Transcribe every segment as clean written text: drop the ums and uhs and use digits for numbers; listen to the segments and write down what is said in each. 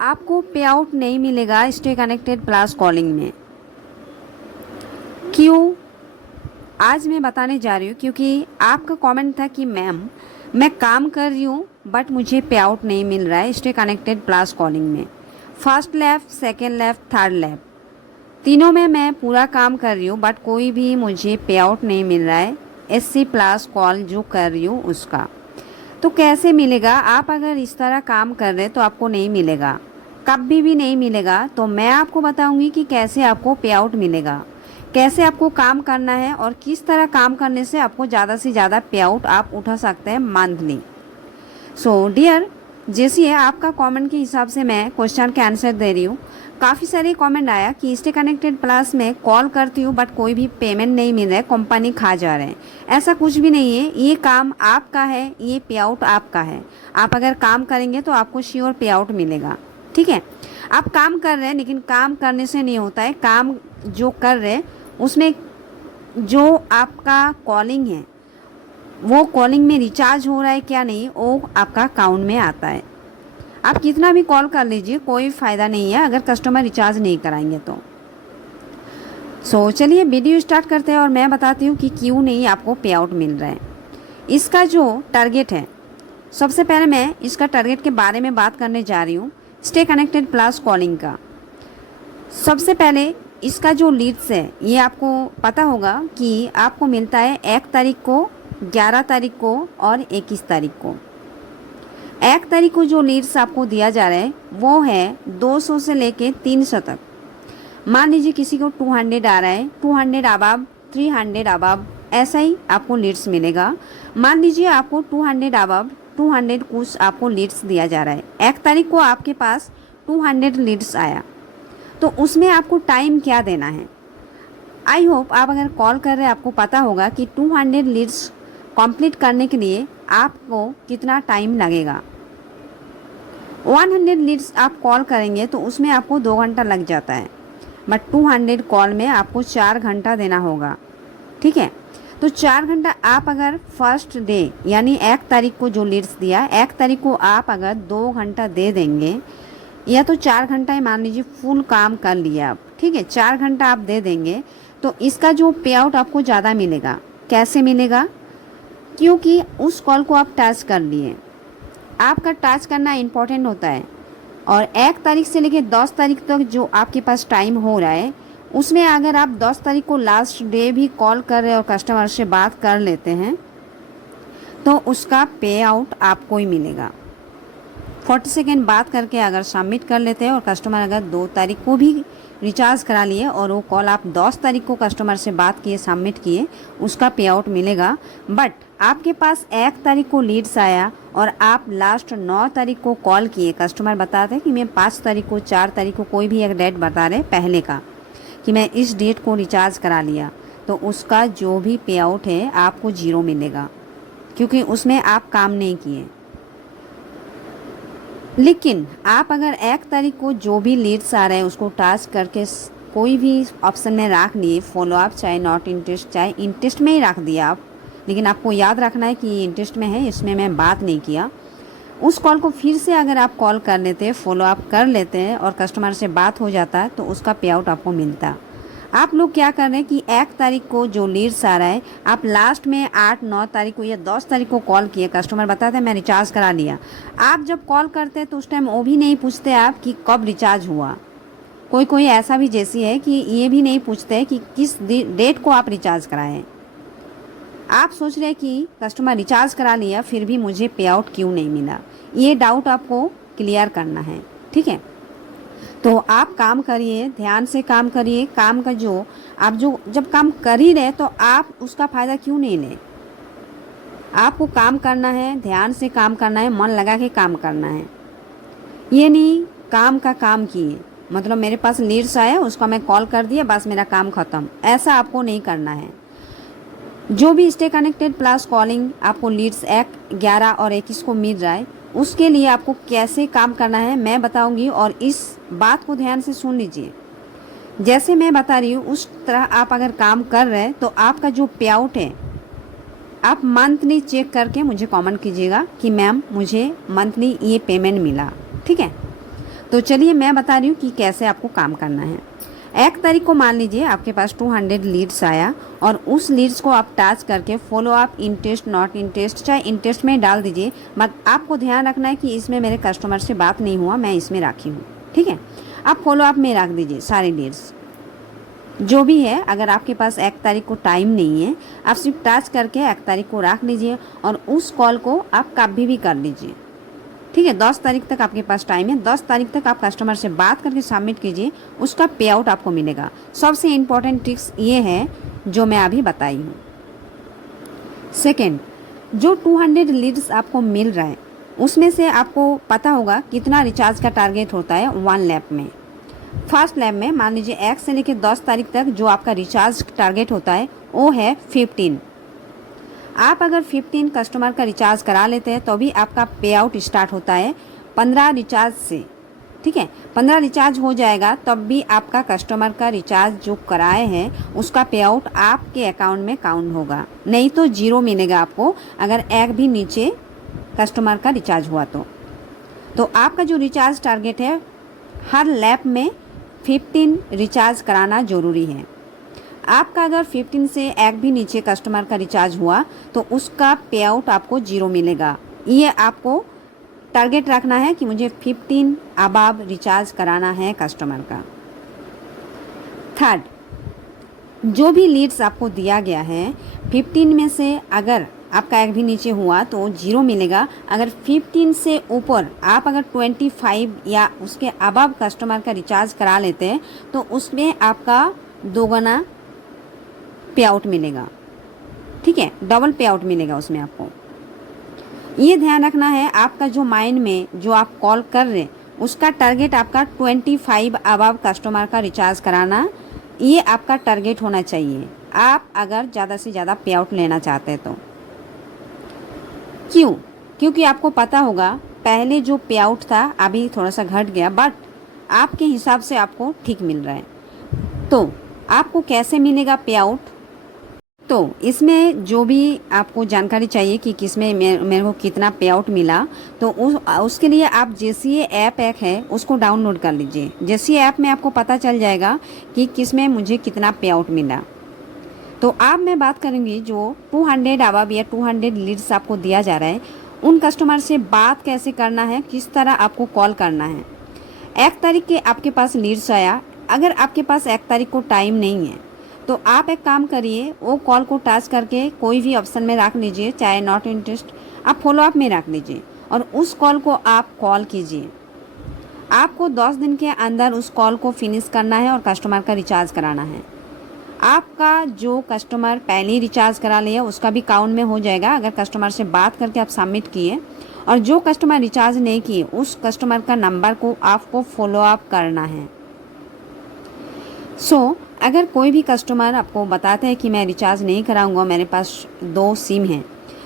आपको पे आउट नहीं मिलेगा स्टे कनेक्टेड प्लस कॉलिंग में। क्यों? आज मैं बताने जा रही हूँ, क्योंकि आपका कमेंट था कि मैम मैं काम कर रही हूँ बट मुझे पे आउट नहीं मिल रहा है स्टे कनेक्टेड प्लस कॉलिंग में। First lab, second lab, third lab, तीनों में मैं पूरा काम कर रही हूँ बट कोई भी मुझे पे आउट नहीं मिल रहा है एससी प्लस कॉल जो कर रही हूँ उसका। तो कैसे मिलेगा? आप अगर इस तरह काम कर रहे तो आपको नहीं मिलेगा, कभी भी नहीं मिलेगा। तो मैं आपको बताऊंगी कि कैसे आपको पे आउट मिलेगा, कैसे आपको काम करना है और किस तरह काम करने से आपको ज़्यादा से ज़्यादा पे आउट आप उठा सकते हैं मंथली। सो डियर, जैसे है आपका कमेंट के हिसाब से मैं क्वेश्चन के आंसर दे रही हूँ। काफ़ी सारे कमेंट आया कि स्टे कनेक्टेड प्लस में कॉल करती हूँ बट कोई भी पेमेंट नहीं मिल रहा है, कंपनी खा जा रहे हैं। ऐसा कुछ भी नहीं है, ये काम आपका है, ये पे आउट आपका है। आप अगर काम करेंगे तो आपको श्योर पे आउट मिलेगा। ठीक है, आप काम कर रहे हैं लेकिन काम करने से नहीं होता है। काम जो कर रहे हैं उसमें जो आपका कॉलिंग है वो कॉलिंग में रिचार्ज हो रहा है क्या नहीं, वो आपका अकाउंट में आता है। आप कितना भी कॉल कर लीजिए, कोई फ़ायदा नहीं है अगर कस्टमर रिचार्ज नहीं कराएंगे तो। चलिए वीडियो स्टार्ट करते हैं और मैं बताती हूँ कि क्यों नहीं आपको पे आउट मिल रहा है। इसका जो टारगेट है, सबसे पहले मैं इसका टारगेट के बारे में बात करने जा रही हूँ, स्टे कनेक्टेड प्लस कॉलिंग का। सबसे पहले इसका जो लीड्स है ये आपको पता होगा कि आपको मिलता है 1 तारीख को, 11 तारीख को और 21 तारीख को। 1 तारीख को जो लीड्स आपको दिया जा रहा है वो है 200 से लेके 300 तक। मान लीजिए किसी को 200 आ रहा है, 200 अबव, 300 अबव, ऐसा ही आपको लीड्स मिलेगा। मान लीजिए आपको 200 अबव, 200 कुछ आपको लीड्स दिया जा रहा है। 1 तारीख को आपके पास 200 लीड्स आया, तो उसमें आपको टाइम क्या देना है? आई होप आप अगर कॉल कर रहे हैं आपको पता होगा कि 200 लीड्स कंप्लीट करने के लिए आपको कितना टाइम लगेगा। 100 लीड्स आप कॉल करेंगे तो उसमें आपको 2 घंटा लग जाता है, बट 200 कॉल में आपको 4 घंटा देना होगा। ठीक है, तो 4 घंटा आप अगर फर्स्ट डे यानी 1 तारीख को जो लीड्स दिया, 1 तारीख को आप अगर 2 घंटा दे देंगे या तो 4 घंटा ही मान लीजिए फुल काम कर लिया आप। ठीक है, 4 घंटा आप दे देंगे तो इसका जो पे आउट आपको ज़्यादा मिलेगा। कैसे मिलेगा? क्योंकि उस कॉल को आप टच कर लिए। आपका टच करना इम्पोर्टेंट होता है और 1 तारीख से लेकर 10 तारीख तक जो आपके पास टाइम हो रहा है उसमें अगर आप 10 तारीख को लास्ट डे भी कॉल कर रहे हैं और कस्टमर से बात कर लेते हैं तो उसका पे आउट आपको ही मिलेगा। 40 सेकेंड बात करके अगर सबमिट कर लेते हैं और कस्टमर अगर 2 तारीख को भी रिचार्ज करा लिए और वो कॉल आप 10 तारीख को कस्टमर से बात किए, सबमिट किए, उसका पे आउट मिलेगा। बट आपके पास 1 तारीख को लीड्स आया और आप लास्ट 9 तारीख को कॉल किए, कस्टमर बताते हैं कि मैं 5 तारीख को, 4 तारीख को, कोई भी एक डेट बता रहे पहले का कि मैं इस डेट को रिचार्ज करा लिया, तो उसका जो भी पे आउट है आपको 0 मिलेगा, क्योंकि उसमें आप काम नहीं किए। लेकिन आप अगर 1 तारीख को जो भी लीड्स आ रहे हैं उसको टच करके कोई भी ऑप्शन में रख लिए, फॉलोअप चाहे नॉट इंटरेस्ट, चाहे इंटरेस्ट में ही रख दिया आप, लेकिन आपको याद रखना है कि इंटरेस्ट में है, इसमें मैं बात नहीं किया। उस कॉल को फिर से अगर आप कॉल कर लेते हैं, फॉलोअप कर लेते हैं और कस्टमर से बात हो जाता है तो उसका पे आउट आपको मिलता है। आप लोग क्या कर रहे हैं कि 1 तारीख को जो लीड्स आ रहा है आप लास्ट में 8, 9 तारीख को या 10 तारीख को कॉल किए, कस्टमर बताते हैं मैं रिचार्ज करा लिया। आप जब कॉल करते हैं तो उस टाइम वो भी नहीं पूछते आप कि कब रिचार्ज हुआ। कोई कोई ऐसा भी जैसी है कि ये भी नहीं पूछते कि किस डेट को आप रिचार्ज कराएं। आप सोच रहे हैं कि कस्टमर रिचार्ज करा लिया फिर भी मुझे पे आउट क्यों नहीं मिला, ये डाउट आपको क्लियर करना है। ठीक है, तो आप काम करिए, ध्यान से काम करिए। काम का जो आप जो जब काम कर ही रहे तो आप उसका फ़ायदा क्यों नहीं लें? आपको काम करना है, ध्यान से काम करना है, मन लगा के काम करना है। ये नहीं काम का काम किए, मतलब मेरे पास लीड्स आया उसका मैं कॉल कर दिया बस मेरा काम ख़त्म, ऐसा आपको नहीं करना है। जो भी स्टे कनेक्टेड प्लस कॉलिंग आपको लीड्स 1, 11 और 21 को मिल रहा है उसके लिए आपको कैसे काम करना है मैं बताऊंगी, और इस बात को ध्यान से सुन लीजिए। जैसे मैं बता रही हूँ उस तरह आप अगर काम कर रहे हैं तो आपका जो पे आउट है आप मंथली चेक करके मुझे कमेंट कीजिएगा कि मैम मुझे मंथली ये पेमेंट मिला। ठीक है, तो चलिए मैं बता रही हूँ कि कैसे आपको काम करना है। 1 तारीख को मान लीजिए आपके पास 200 लीड्स आया और उस लीड्स को आप टच करके follow up, interest, not interest, चाहे इंटरेस्ट में डाल दीजिए, बट आपको ध्यान रखना है कि इसमें मेरे कस्टमर से बात नहीं हुआ, मैं इसमें राखी हूँ, ठीक है। आप फॉलो अप में रख दीजिए सारे लीड्स जो भी है। अगर आपके पास 1 तारीख को टाइम नहीं है, आप सिर्फ टच करके 1 तारीख को रख लीजिए और उस कॉल को आप कभी भी कर लीजिए, ठीक है। 10 तारीख तक आपके पास टाइम है, 10 तारीख तक आप कस्टमर से बात करके सबमिट कीजिए, उसका पे आउट आपको मिलेगा। सबसे इम्पोर्टेंट ट्रिक्स ये है जो मैं अभी बताई हूँ। सेकेंड, जो 200 लीड्स आपको मिल रहा है उसमें से आपको पता होगा कितना रिचार्ज का टारगेट होता है 1 लैप में। फर्स्ट लैब में मान लीजिए 1 से लेकर 10 तारीख तक जो आपका रिचार्ज टारगेट होता है वो है 15। आप अगर 15 कस्टमर का रिचार्ज करा लेते हैं तो भी आपका पे आउट स्टार्ट होता है 15 रिचार्ज से, ठीक है। 15 रिचार्ज हो जाएगा तब भी आपका कस्टमर का रिचार्ज जो कराए हैं उसका पे आउट आपके अकाउंट में काउंट होगा, नहीं तो 0 मिलेगा आपको अगर 1 भी नीचे कस्टमर का रिचार्ज हुआ तो आपका जो रिचार्ज टारगेट है हर लैप में 15 रिचार्ज कराना ज़रूरी है। आपका अगर 15 से 1 भी नीचे कस्टमर का रिचार्ज हुआ तो उसका पे आउट आपको 0 मिलेगा। ये आपको टारगेट रखना है कि मुझे 15 अबव रिचार्ज कराना है कस्टमर का। थर्ड, जो भी लीड्स आपको दिया गया है 15 में से अगर आपका 1 भी नीचे हुआ तो 0 मिलेगा। अगर 15 से ऊपर आप अगर 25 या उसके अबव कस्टमर का रिचार्ज करा लेते हैं तो उसमें आपका 2 गुना पे आउट मिलेगा, ठीक है, डबल पे आउट मिलेगा उसमें आपको। ये ध्यान रखना है आपका जो माइंड में जो आप कॉल कर रहे उसका टारगेट आपका 25 अबव कस्टमर का रिचार्ज कराना, ये आपका टारगेट होना चाहिए आप अगर ज़्यादा से ज़्यादा पे आउट लेना चाहते हैं तो। क्यों? क्योंकि आपको पता होगा पहले जो पे आउट था अभी थोड़ा सा घट गया, बट आपके हिसाब से आपको ठीक मिल रहा है। तो आपको कैसे मिलेगा पे आउट? तो इसमें जो भी आपको जानकारी चाहिए कि किसमें मेरे को कितना पे आउट मिला, तो उसके लिए आप जैसी ऐप है उसको डाउनलोड कर लीजिए। जैसी ऐप में आपको पता चल जाएगा कि किसमें मुझे कितना पे आउट मिला। तो अब मैं बात करूंगी जो 200 अबव या 200 लीड्स आपको दिया जा रहा है उन कस्टमर से बात कैसे करना है, किस तरह आपको कॉल करना है। 1 तारीख के आपके पास लीड्स आया, अगर आपके पास 1 तारीख को टाइम नहीं है तो आप एक काम करिए, वो कॉल को टच करके कोई भी ऑप्शन में रख लीजिए, चाहे नॉट इंटरेस्ट, आप फॉलो अप में रख लीजिए और उस कॉल को आप कॉल कीजिए। आपको 10 दिन के अंदर उस कॉल को फिनिश करना है और कस्टमर का रिचार्ज कराना है। आपका जो कस्टमर पहले ही रिचार्ज करा लिया उसका भी काउंट में हो जाएगा अगर कस्टमर से बात करके आप सबमिट किए, और जो कस्टमर रिचार्ज नहीं किए उस कस्टमर का नंबर को आपको फॉलो अप करना है। अगर कोई भी कस्टमर आपको बताता है कि मैं रिचार्ज नहीं कराऊंगा, मेरे पास 2 सिम हैं,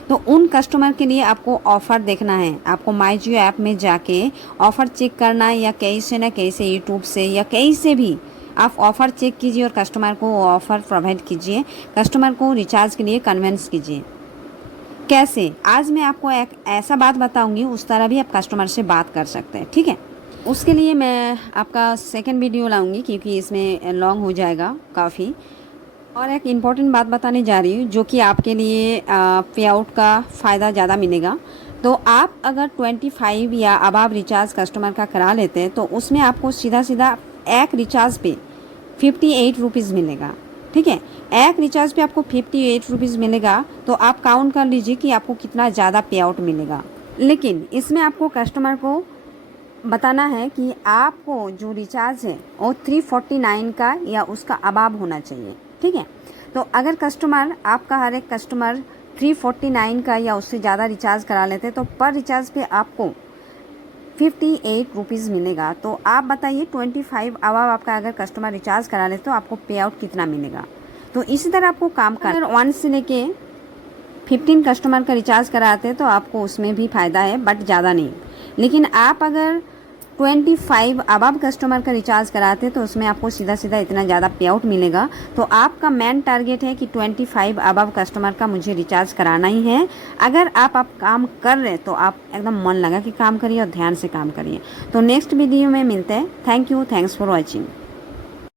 तो उन कस्टमर के लिए आपको ऑफ़र देखना है। आपको माई जियो ऐप में जाके ऑफ़र चेक करना है, या कहीं से ना कहीं से यूट्यूब से या कहीं से भी आप ऑफ़र चेक कीजिए और कस्टमर को वो ऑफ़र प्रोवाइड कीजिए, कस्टमर को रिचार्ज के लिए कन्विंस कीजिए। कैसे? आज मैं आपको एक ऐसा बात बताऊंगी, उस तरह भी आप कस्टमर से बात कर सकते हैं, ठीक है। उसके लिए मैं आपका सेकंड वीडियो लाऊंगी क्योंकि इसमें लॉन्ग हो जाएगा काफ़ी। और एक इम्पॉर्टेंट बात बताने जा रही हूँ जो कि आपके लिए पे आउट का फ़ायदा ज़्यादा मिलेगा। तो आप अगर 25 या अबव रिचार्ज कस्टमर का करा लेते हैं तो उसमें आपको सीधा सीधा एक रिचार्ज पे 58 रुपीज़ मिलेगा, ठीक है। एक रिचार्ज पे आपको 58 रुपीज़ मिलेगा, तो आप काउंट कर लीजिए कि आपको कितना ज़्यादा पे आउट मिलेगा। लेकिन इसमें आपको कस्टमर को बताना है कि आपको जो रिचार्ज है वो 349 का या उसका अबव होना चाहिए, ठीक है। तो अगर कस्टमर आपका हर एक कस्टमर 349 का या उससे ज़्यादा रिचार्ज करा लेते हैं तो पर रिचार्ज पे आपको 58 रुपीज़ मिलेगा। तो आप बताइए 25 अबव आपका अगर कस्टमर रिचार्ज करा ले तो आपको पे आउट कितना मिलेगा। तो इसी तरह आपको काम करना, 1 से लेके 15 कस्टमर का रिचार्ज कराते हैं तो आपको उसमें भी फ़ायदा है, बट ज़्यादा नहीं। लेकिन आप अगर 25 अबव कस्टमर का रिचार्ज कराते तो उसमें आपको सीधा सीधा इतना ज़्यादा पे आउट मिलेगा। तो आपका मेन टारगेट है कि 25 अबव कस्टमर का मुझे रिचार्ज कराना ही है। अगर आप काम कर रहे तो आप एकदम मन लगा कि काम करिए और ध्यान से काम करिए। तो नेक्स्ट वीडियो में मिलते हैं। Thank you, thanks for watching.